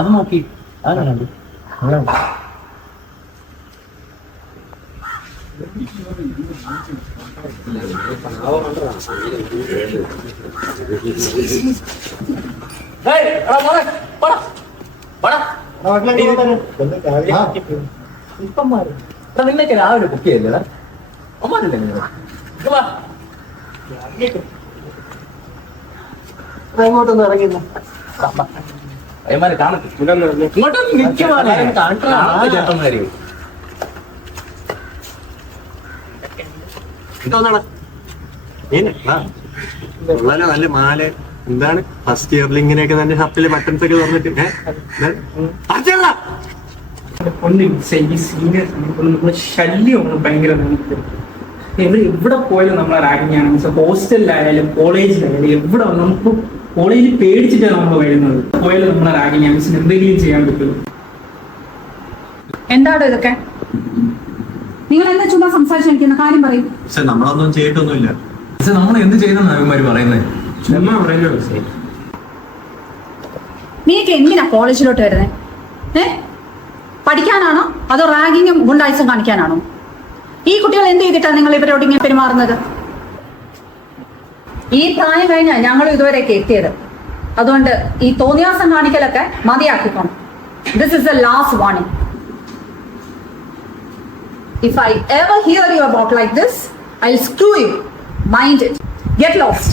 അത് നോക്കി അതാണ് നിന്നൊക്കെ രാവിലെ ബുക്ക് ചെയ്യല്ലേ അമ്മാരല്ലേ ഇങ്ങോട്ടൊന്നും ഇറങ്ങില്ല. കാണട്ടെ ചേട്ടന്മാര് നല്ല മാല എന്താണ് ഫസ്റ്റ് ഇയറിൽ ഇങ്ങനെയൊക്കെ തന്നെ ഷർട്ടില് ബട്ടൺസ് ഒക്കെ തുറന്നിട്ട് ശല്യമാണ് ഭയങ്കര. എവിടെ പോയാലും നമ്മളെ റാഗിങ്ങാണ്. മീൻസ് ഹോസ്റ്റലിലായാലും കോളേജിലായാലും എവിടെ നമുക്ക് കോളേജിൽ പേടിച്ചിട്ടാണ് നമ്മൾ വരുന്നത്. പോയാലും നമ്മളെ റാഗിങ്ങാണ്. മീൻസ് എന്തെങ്കിലും ചെയ്യാൻ പറ്റുമോ? എന്താണോ ഇതൊക്കെ? നിങ്ങൾ എന്താ ചുമ്മാ സംസാരിച്ചിരിക്കുന്ന കാര്യം പറയും. നമ്മളൊന്നും ചെയ്തിട്ടൊന്നുമില്ല. നമ്മൾ എന്ത് ചെയ്യുന്ന അവന്മാര് പറയുന്നത്? ചുമ്മാ പറയുന്നത്. നീക്ക് എന്തിനാ കോളേജിലോട്ട് വരുന്നത്? പഠിക്കാനാണോ അതോ റാഗിങ്ങും ഗുണ്ടായിസും കാണിക്കാനാണോ? ഈ കുട്ടികൾ എന്ത് ചെയ്തിട്ടാണ് നിങ്ങൾ ഇവരോട് ഇങ്ങനെ പെരുമാറുന്നത്? ഈ പ്രായം കഴിഞ്ഞാൽ ഞങ്ങൾ ഇതുവരെയൊക്കെ എത്തിയത്. അതുകൊണ്ട് ഈ തോന്നിയാസം കാണിക്കലൊക്കെ മതിയാക്കിക്കോണം. This is the last warning. If I ever hear you about like this, I'll screw you. Mind it. Get lost.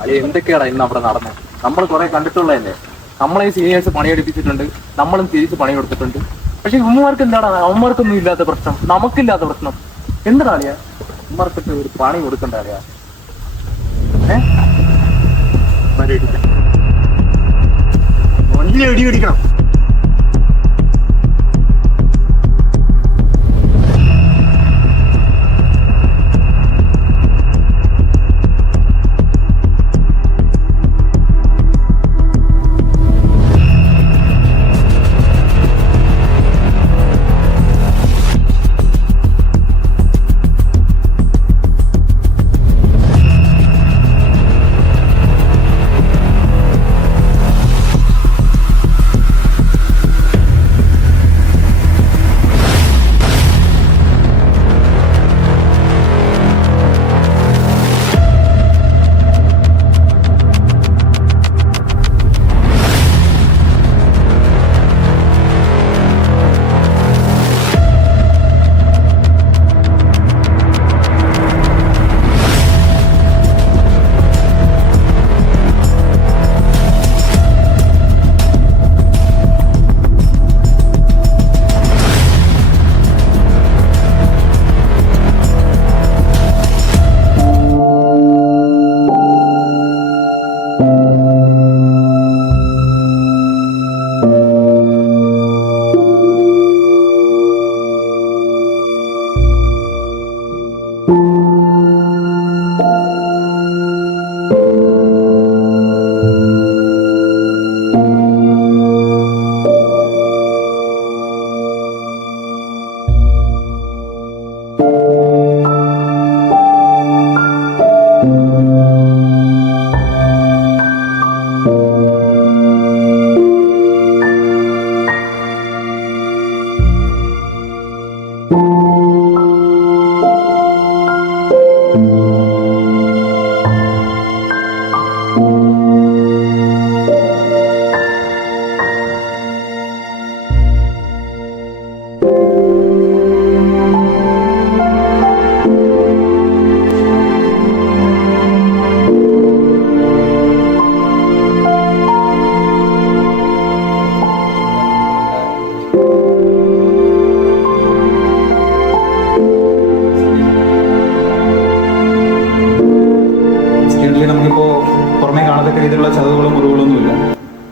അത് എന്തൊക്കെയാടാ ഇന്ന് അവിടെ നടന്നത്? നമ്മൾ കുറെ കണ്ടിട്ടുള്ളതല്ലേ. നമ്മളെ സീനിയേഴ്സ് പണിയെടുപ്പിച്ചിട്ടുണ്ട്, നമ്മളും തിരിച്ച് പണി കൊടുത്തിട്ടുണ്ട്. പക്ഷെ ഉമ്മമാർക്ക് എന്താണ്? അമ്മമാർക്കൊന്നും ഇല്ലാത്ത പ്രശ്നം, നമുക്കില്ലാത്ത പ്രശ്നം എന്താ അറിയാ? ഉമ്മമാർക്കൊക്കെ ഒരു പണി കൊടുക്കണ്ട അറിയാ? ഇടി പിടിക്കണം.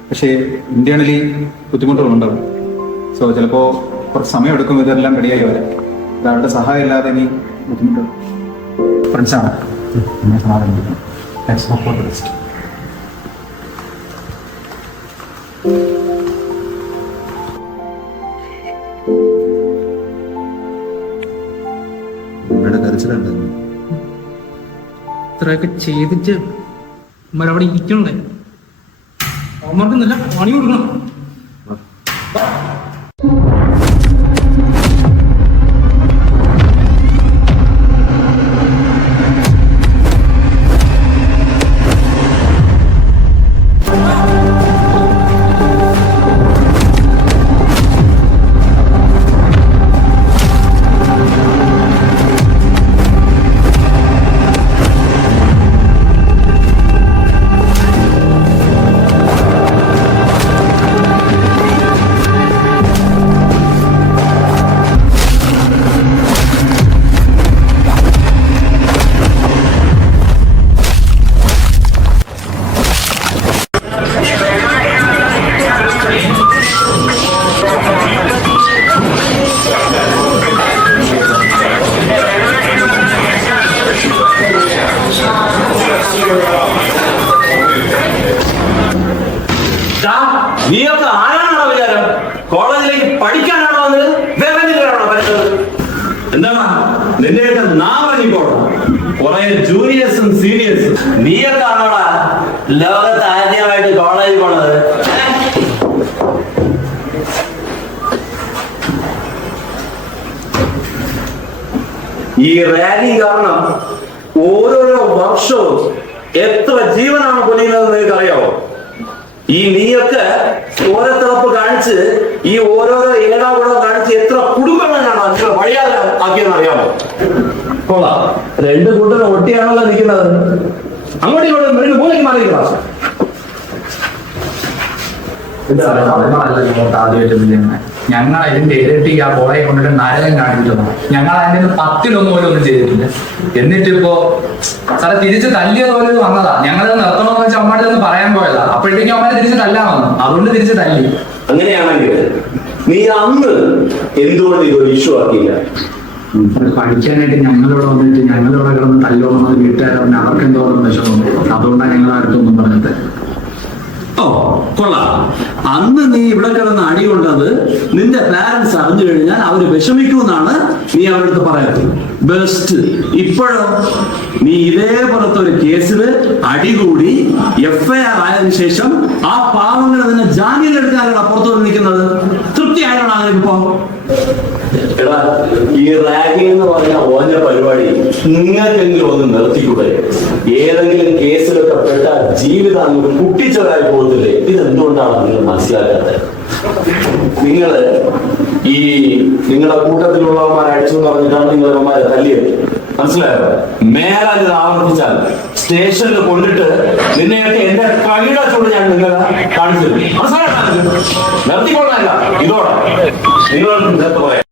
പക്ഷേ ഇന്റേണലി ബുദ്ധിമുട്ടുകളുണ്ടാവും. സോ ചിലപ്പോൾ കുറച്ച് സമയം എടുക്കും ഇതെല്ലാം റെഡിയായി വരാം. ഒരാളുടെ സഹായം ഇല്ലാതെ ഇനി ബുദ്ധിമുട്ട്. ഫ്രണ്ട്സാണ് സമാധാനം. മനസ്സിലുണ്ട്. ഇത്രയൊക്കെ ചെയ്തിട്ട് അവിടെ ഇരിക്കണേ, അവന്മാർക്ക് നല്ല പണി കൊടുക്കണം. നീയൊക്കെ ആരാണോ വിചാരം? കോളേജിലേക്ക് പഠിക്കാനാണോ വന്നത്? വേദനയിലാണോ വരുന്നത്? എന്താണ് നിന്നെയൊക്കെ നാമനിപ്പോഴോ കുറെ ജൂനിയേഴ്സും സീനിയേഴ്സും? നീയൊക്കെ ആണോടാ ലോകത്ത് ആദ്യമായിട്ട് കോളേജിൽ പോണത്? ഈ റാഗിങ് കാരണം ഓരോരോ വർഷവും എത്ര ജീവനാണ് പൊലിയുന്നത് നിങ്ങൾക്ക് അറിയാവോ? ഈ നീയൊക്കെ ഓരോത്തിളപ്പ് കാണിച്ച് ഈ ഓരോരോ ഏകാകുളം കാണിച്ച് എത്ര കുടുംബങ്ങളാണ് നിങ്ങൾ വഴിയാതെ ആക്കിയെന്ന് അറിയാമോ? കൊള്ളാം, രണ്ട് കൂട്ടരും ഒട്ടിയാണല്ലോ നിൽക്കുന്നത്. അങ്ങോട്ടും ഇങ്ങോട്ടും രണ്ട് മൂന്നേക്ക് മാറിയിരിക്കണം. ഞങ്ങൾ അതിന്റെ ഇരട്ടി ആ ബോളയെ കൊണ്ടിട്ട് നരകം കാണിച്ചിട്ടുണ്ട്. ഞങ്ങൾ അതിന്റെ 10-1 പോലും ഒന്നും ചെയ്തിട്ടില്ല. എന്നിട്ടിപ്പോ സാറെ തിരിച്ച് തല്ലിയത് പോലെ വന്നതാ. ഞങ്ങൾ നിർത്തണമെന്ന് വെച്ചാൽ അമ്മയുടെ ഒന്ന് പറയാൻ പോയതാ. അപ്പോഴത്തേക്കും അമ്മയെ തിരിച്ച് തല്ലാൻ വന്നു. അതുകൊണ്ട് തിരിച്ച് തല്ലി. അങ്ങനെയാണെങ്കിൽ നീ അന്ന് എന്തുകൊണ്ട് ഇതൊരു ഇഷ്യൂ ആക്കിയില്ല? പഠിക്കാനായിട്ട് ഞങ്ങളിവിടെ വന്നിട്ട് ഞങ്ങളിവിടെ കിടന്ന് തല്ലോണെന്ന് വീട്ടുകാരുണ്ട്. അവർക്ക് എന്തോരം വിഷമമുണ്ട്. അതുകൊണ്ടാണ് ഞങ്ങൾ അടുത്തൊന്നും പറഞ്ഞത്. ഓ കൊള്ളാം, അന്ന് നീ ഇവിടെ കിടന്ന് അടി കൊണ്ടത് നിന്റെ പാരന്റ്സ് അറിഞ്ഞു കഴിഞ്ഞാൽ അവര് വിഷമിക്കുമെന്നാണ് നീ അവരുടെ അടുത്ത് പറയുന്നത്. ബെസ്റ്റ്. ഇപ്പോഴോ നീ ഇതേപോലത്തെ ഒരു കേസില് അടികൂടി FIR ആയതിനു ശേഷം ആ പാവങ്ങളെ നിന്നെ ജാമ്യത്തിലെടുക്കാനാണ് പുറത്തു നിൽക്കുന്നത്. തൃപ്തിയായിട്ടാണ് അതിനിപ്പോ? എടാ, ഈ റാഗിംഗ് എന്ന് പറഞ്ഞ ഓഞ്ഞ പരിപാടി നിങ്ങൾക്കെങ്കിലും ഒന്ന് നിർത്തിക്കൂടെ? ഏതെങ്കിലും കേസിലൊക്കെ പെട്ട ജീവിതം അങ്ങ് കുട്ടിച്ചവരായി പോകത്തില്ലേ? ഇതെന്തുകൊണ്ടാണ് നിങ്ങൾ മനസ്സിലാക്കാത്തത്? നിങ്ങള് ഈ നിങ്ങളുടെ കൂട്ടത്തിലുള്ളവന്മാരെ അടിച്ചു എന്ന് പറഞ്ഞിട്ടാണ് നിങ്ങളവന്മാരെ തല്ലിയത്. മനസ്സിലായോ? മേലാൽ ഇത് ആവർത്തിച്ചാൽ സ്റ്റേഷനിൽ കൊണ്ടിട്ട് നിന്നെയൊക്കെ എന്റെ കൈയുടെ ചൂട് ഞാൻ നിങ്ങളെ കാണിച്ചു. മനസ്സിലായോ? നിർത്തിക്കൊള്ളാല്ല ഇതോടെ നിങ്ങൾ നിർത്ത് പറയാം.